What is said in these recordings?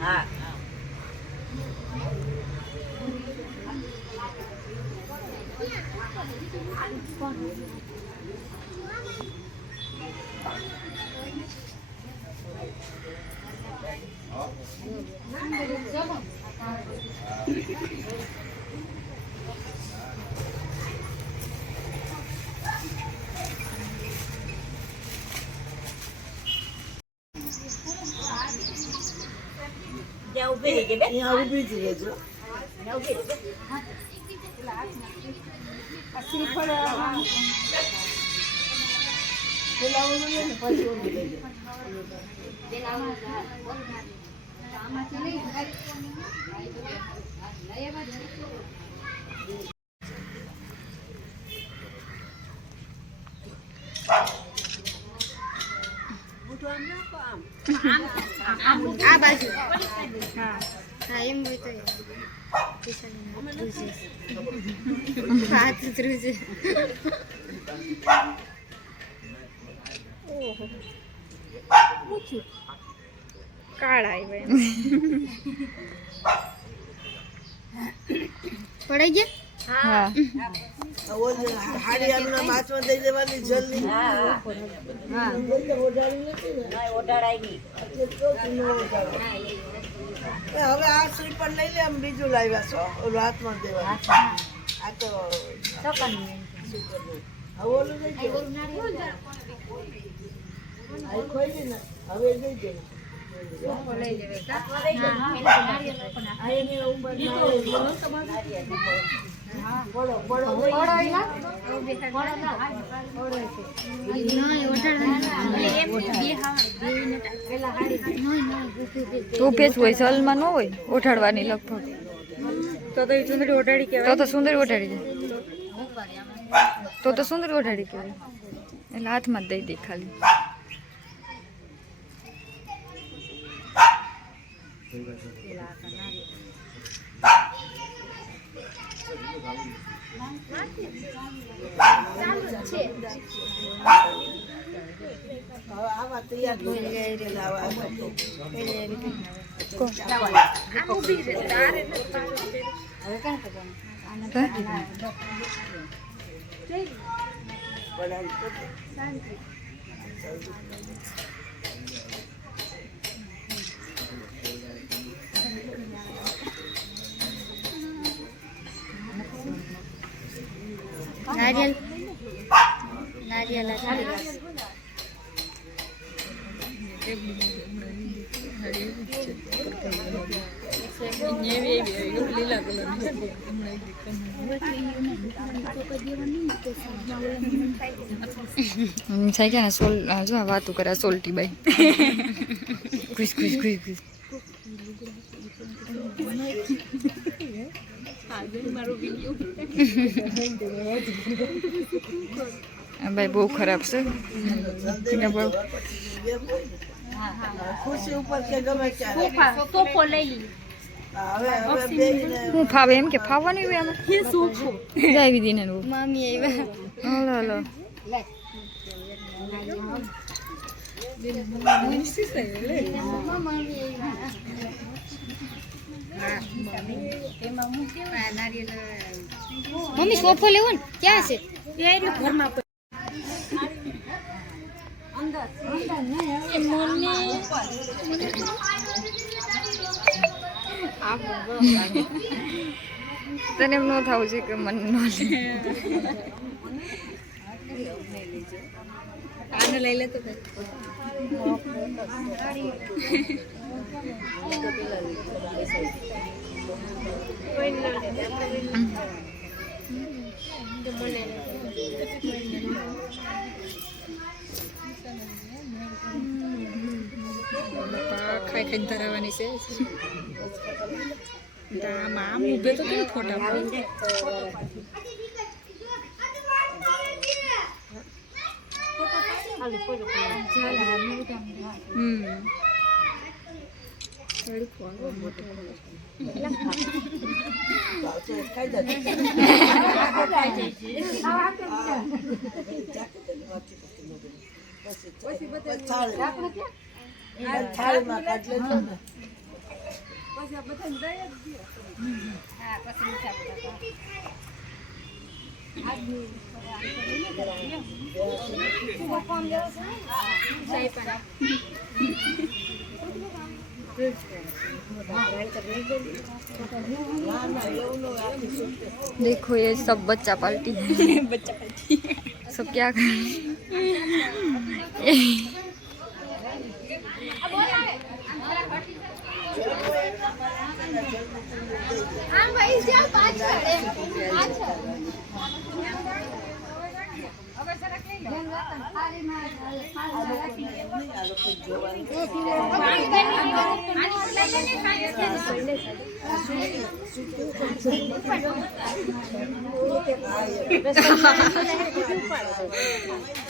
હા ત્યાં ઉભી રહી ગઈ ત્યાં ઉભી જ રહેજો શ્રીફળ આ બાજુ હા હા એમ હોય તો હાથ ધ્રુજે ઓહો કાળા આવ્યા પડાઈ ગયા હા હાડી આમના માથમાં દઈ દેવાની જલ્દી હા હા ઓઢાડાઈ હવે આ શ્રીફળ લઈ લે આમ બીજું લાવ્યા છો ઓલું હાથમાં દેવા આ તો ઓલું લઈ ખોઈ ને હવે લઈ દે ઉભેજ હોય સલમાં ન હોય ઓઢાડવાની લગભગ તો સુંદરી ઓઢાડી કહેવાય તો સુંદરી ઓઢાડી જાય તો સુંદરી ઓઢાડી કહેવાય એટલે હાથમાં જ દઈ દે ખાલી આવા તૈયાર થઈ नारियल नारियल ગયા સોલ જો વાતું કરે સોલ્ટી બાઈ ખુશ ખુશ ખુશ ખુશ ભાઈ બહુ ખરાબ છે ખુશી ઉપર કે ગમે सोफो ले ली હું ફાવે એમ કે ફાવવાનું હોય આમાં ये सोफो જાવી દીને मम्मी आई હાલો હાલો मम्मी सोफो लेवो ने क्या છે એ એટલે ઘરમાં અંદર તને એમ ન થવું છે કે મને ન આને લઈ લે તો ખાઈ ખાઈને ધરાવવાની છે આમ ઊભે તો કેમ ફોટા પડે થાળીમાં કાઢ લેજો ને. देखो ये सब बच्चा पार्टी है बच्चा पार्टी सब क्या कर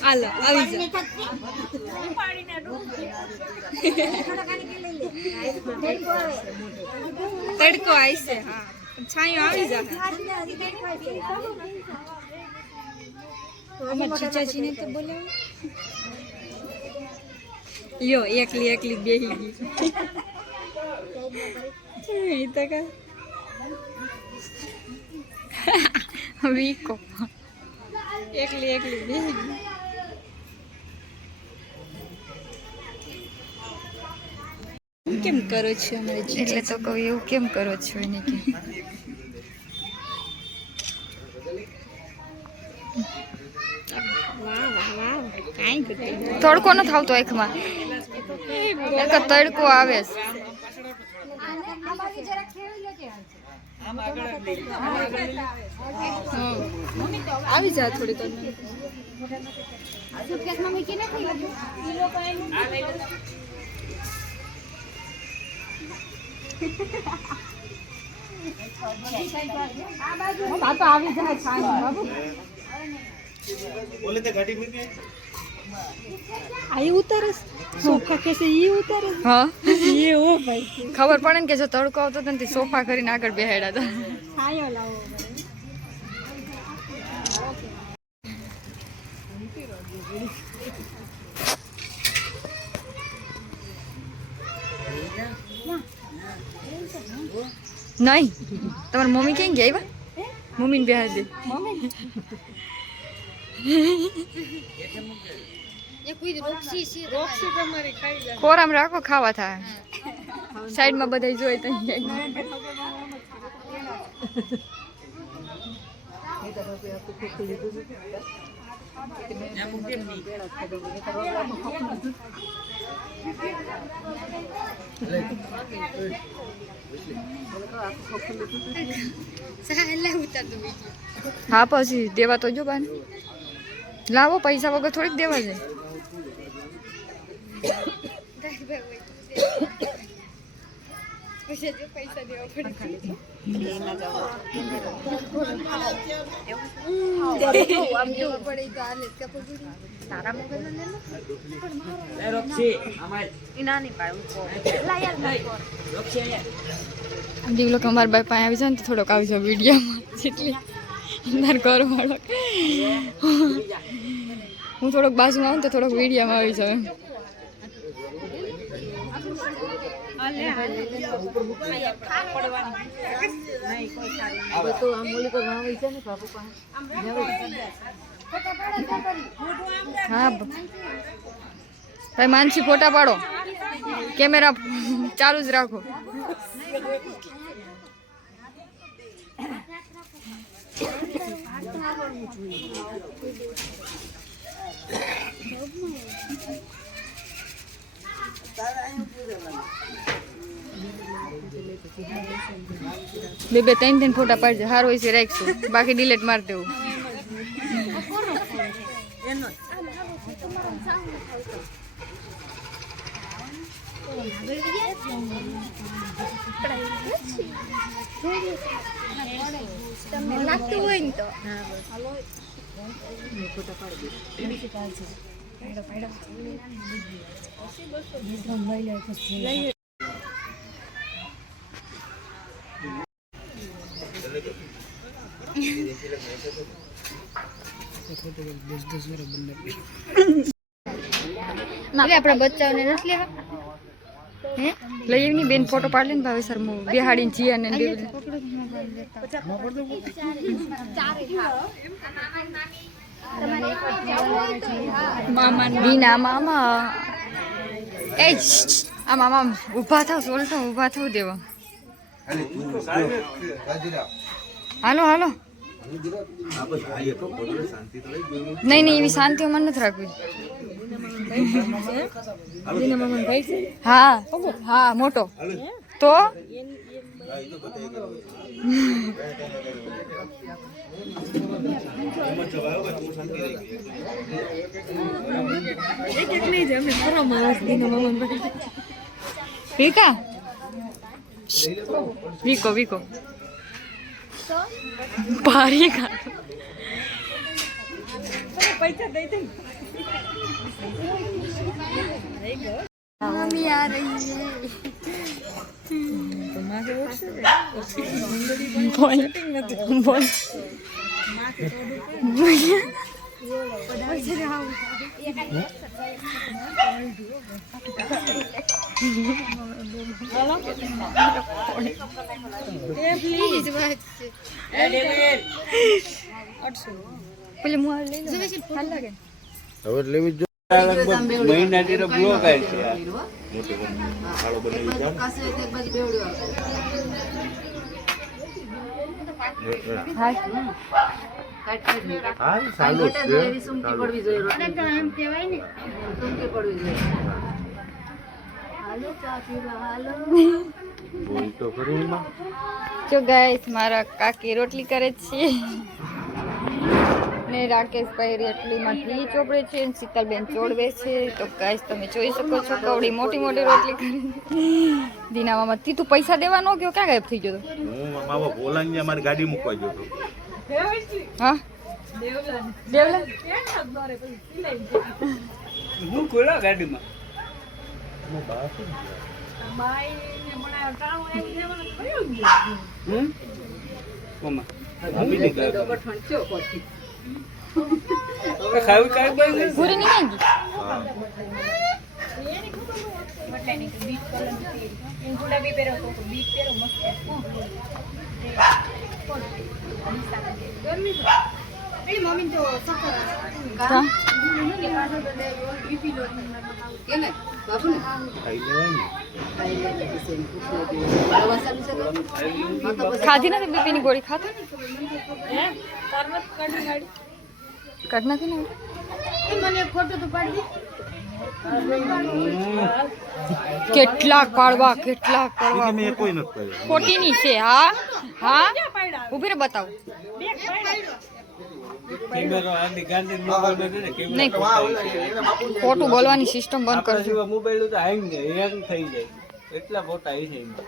હાલો આવી જાઓ તડકો આવશે હા છાંયો આવી જા અમાર ચીચાજીને તો બોલાવો યો એકલી એકલી બેહી ગઈ એ તો કા વીકો એકલી એકલી બેહી ગઈ કેમ કરો છો અમારી એટલે તો કહું એવું કેમ કરો છો એને કે તડકો ન થાવતો આંખમાં એક તડકો આવે આવી જા થોડી આવી જાય बोले तो गाड़ी में आई उतारे सोफा कैसे ये उतारे हाँ ये ओ भाई खबर पड़े ने के जो तड़को આવતો તો ને સોફા કરીને આગળ બેહાડ્યા હતા છાયો લાવો નહીં તમારી મમ્મી ક્યાં ગયા આવ્યા મમ્મીને બેહાડી દે મમ્મી ખોરામ રાખો ખાવા થાય સાઈડમાં બધા જોઈ તો હા પછી દેવા તો જો બાને લાવો પૈસા વગર થોડીક દેવા છે દીવલો કે અમારા બાઈ પાસે આવી જાય ને તો થોડોક આવી જાવ વિડીયોમાં જેટલી અંદર ઘર વાળો હું થોડોક બાજુમાં આવું તો થોડોક વિડીયોમાં આવી જાવ હા ભાઈ માનસી ફોટા પાડો કેમેરા ચાલુ જ રાખો બે બે ત્રણ ફોટા પાડજો હારો હોય છે રાખશું બાકી ડિલીટ મારી દેવું તમને લાગતું હોય ને તો આપણે બચ્ચાઓને નથી લેવા હે લઈ એની બેન ફોટો પાડી ને ભાવે સર બિહાડીને જીયા ને મામા દીના મામા એ આ મામા ઊભા થાવ સોલટો ઊભા થાવ દેવા હાલો હાલો નહીં નહીં એવી શાંતિ મને નથી રાખવી હા હા મોટો તો વિકો વિકો ભારી પૈસા દઈ દઈ મમ્મી આ રહી પેલી મુઆ લઈ લો હાલ લાગે હવે લેવી જો મહિના થી બ્લોક આવી છે હાલો બનાવી હા હા ચાલુ છે આમ કહેવાય ને બોલ તો ખરી માં જો ગાઈસ મારા કાકી રોટલી કરે છે ને રાકેશભાઈ રોટલીમાં ઘી ચોપડે છે ને શીતલબેન ચોડવે છે તો ગાઈસ તમે જોઈ શકો છો કવડી મોટી મોટી રોટલી કરી દીના મામા તી તું પૈસા દેવા ન ગયો ક્યાં ગાયબ થઈ ગયો હું મામા બોલાંગે મારી ગાડી મૂકવા ગયો તો હા દેવલા હું કોલા ગાડીમાં ખાવી કાંઈ બંધ પૂરી નહીં મમ્મી તો ખાઈ લેવાની ખાધી નથી બીપીની ગોળી ખાતા કાઢ નાખી ને મને ફોટો તો પાડી કેટલાક પાડવા કેટલાક પાડવા મેં કોઈ નથી કર્યું ખોટીની છે હા હા ઉભી રે બતાવું કેમેરો આની ગાંધી મોબાઈલ માં છે ને નહીં ખોટું બોલવાની સિસ્ટમ બંધ કરજો મોબાઈલ તો હેંગ થઈ જાય એટલા ફોટા આવી છે એમાં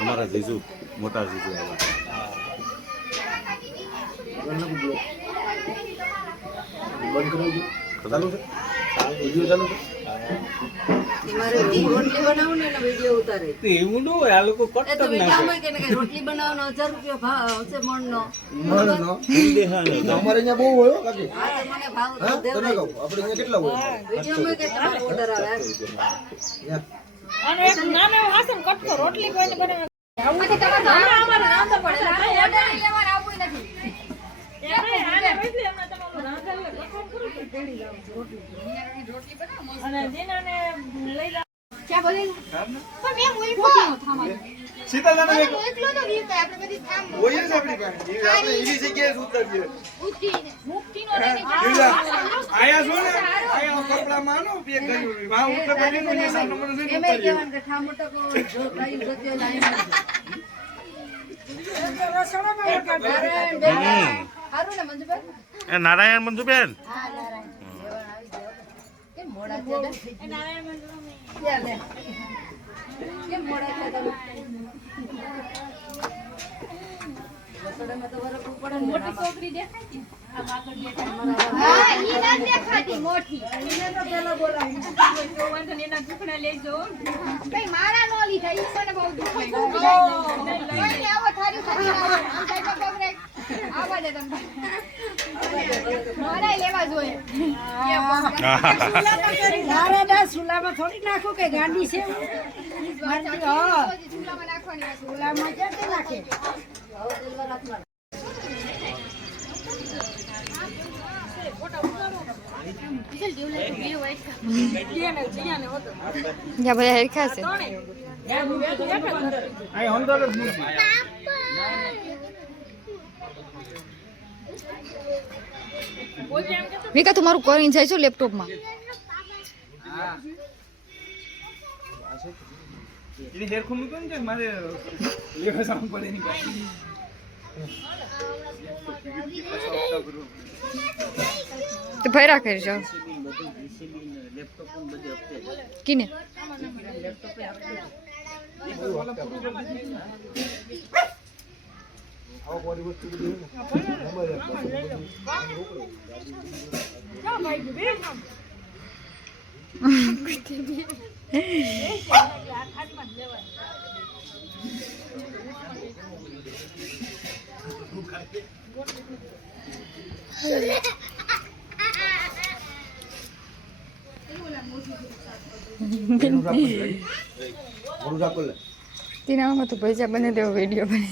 અમારા જીજુ મોટા જીજુ બંધ કરો ચાલુ છે વિડિયો ચાલુ છે રોટલી બનાવું ને વિડીયો ઉતારે તો એવું ન હોય આ લોકો કટ જ નાખે રોટલી બનાવવાનો 1000 રૂપિયા ભાવ છે મણનો અમારે અહીંયા બહુ હોય હો કાકી હા તો મને ભાવ હા તને કહું આપણે અહીંયા કેટલા હોય વિડીયોમાં કેટલા ઓર્ડર આવે અને એક નામ એવું હાસન કટકો રોટલી કોઈને બનાવે આવું તો તમારે અમારે નામ તો પડે ઓર્ડર લેવાનું આવું નથી આને એટલે અમે તમારું રાંધલ કઠોળ કરું કે પેડી લાવ રોટલી બનાવો અને દિનાને લઈ લા ક્યાં બોલે પણ મેં મોઈ થામા સીતાદાને એક એકલો તો વીક આપણે બધી થામ હોય જ આપણી પાસે આપણે એવી જગ્યાએ જ ઉતરીએ ઉઠીને મુક્તિનો લઈને આયા છો ને આયા કપડા માનો પેક કર્યું વા ઉઠે પછી નો નિશાન નંબર છે એમે કહેવાનું કે ઠામોટો કો જો ભાઈ જતે લાઈન હારું ને મંજુભાઈ એ નારાયણ મંજુબેન હા નારાયણ દેવાણ આવી જાવ કેમ મોડા છે નારાયણ મંજુભાઈ કેમ મોડા છે તમે મોટી છોકરી દેખાતી હા ઈ ના દેખાતી મોટી વાંધો નહીં, એના ટુકડા લેજો. કઈ મારા નો લીધા ઈ મને બહુ દુખ લાગ્યું કોઈ ને આવો થારી થારી આવો આમ સાઈડ પર કોકરે આવા દે તમને મારા લેવા જોઈએ સુલામાં થોડી નાખું કે ગાંડી છે ચૂલામાં નાખવાની વસ્તુ. સુલામાં ક્યાંથી નાખે યા બધા હેરખા છે અહીં અંદર જ મૂકી. વિકા તું મારું કરીને જાય છો લેપટોપમાં એને હેરખું મૂક્યું ને કે મારે લેવા જવું પડે એની પાસે. તો ભયરા કરી જાવ કિને તેનામાં તો ભજીયા બને તેવો વિડીયો બને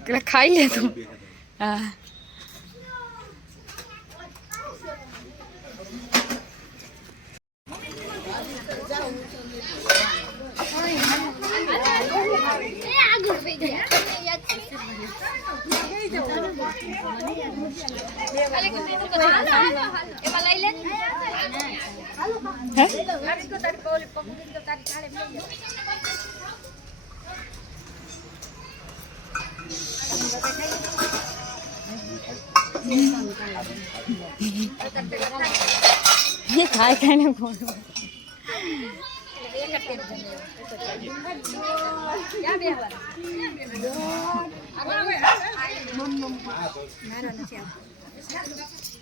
એટલે ખાઈ લે તું હા ખાય ખાઈને બોલો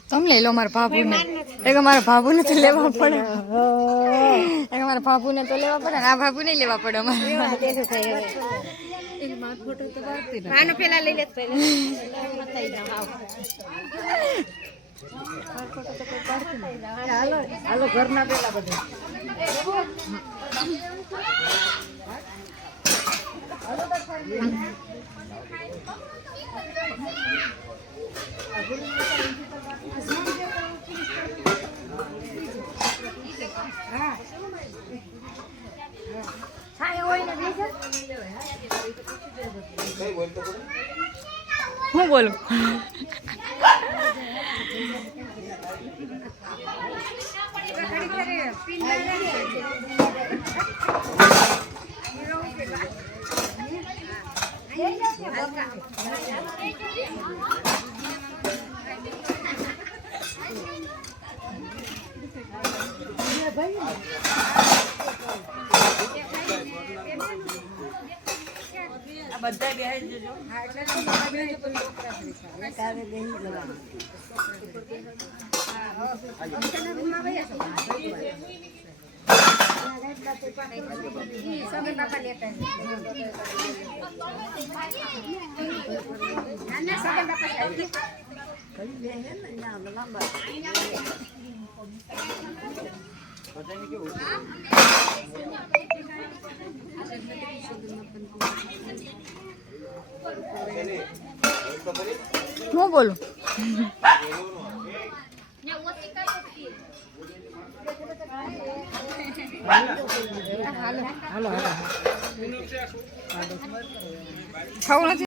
તમે લઈ લો મારા ભાભુને એક મારા ભાભુને તો લેવા પડે એક મારા ભાભુને તો લેવા પડે ને આ ભાભુ નહીં લેવા પડે અમારે પેલા લઈ લે હાલો ઘરના પેલા બધા હું બોલું બધા બેસી જજો. હું બોલું ખાવું નથી